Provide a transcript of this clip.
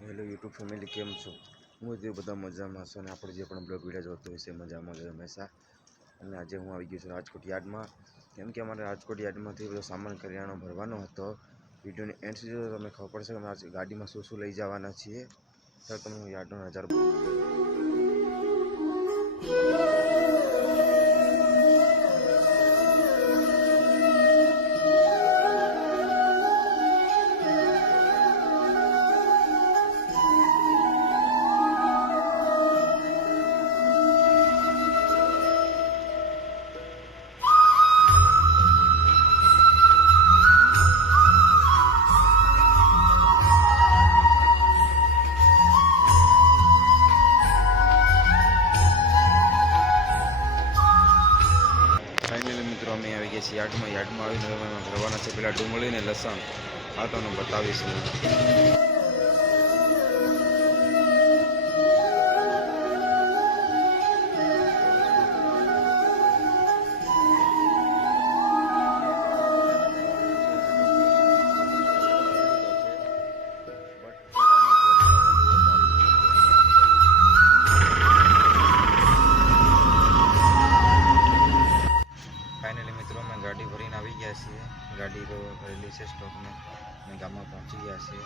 Hello YouTube family, કેમ છો? હું જે બધા મજામાં હશો અને આપણે જે પણ બ્લોગ વિડીયો જોતો હોય છે મજામાં જ હંમેશા. અને આજે હું આવી ગયો છું રાજકોટ યાર્ડમાં, કેમ કે અમારે રાજકોટ યાર્ડમાંથી બધો સામાન કરિયાણો ભરવાનો હતો. વિડીયોની એન્ડ સુધી તો તમને ખબર પડશે કે અમે ગાડીમાં શું શું લઈ જવાના છીએ. તો તમને હું યાર્ડનો નજારો ફાઇનલી મિત્રો અમે આવી ગયા છીએ યાર્ડમાં આવીને અમે ભરવાના છે પેલા ડુંગળી ને લસણ. આ તમને બતાવીશું. ફાઇનલી મિત્રો અમે ગાડી ભરીને આવી ગયા છીએ. ગાડી તો ભરેલી છે સ્ટોકમાં અને ગામમાં પહોંચી ગયા છીએ.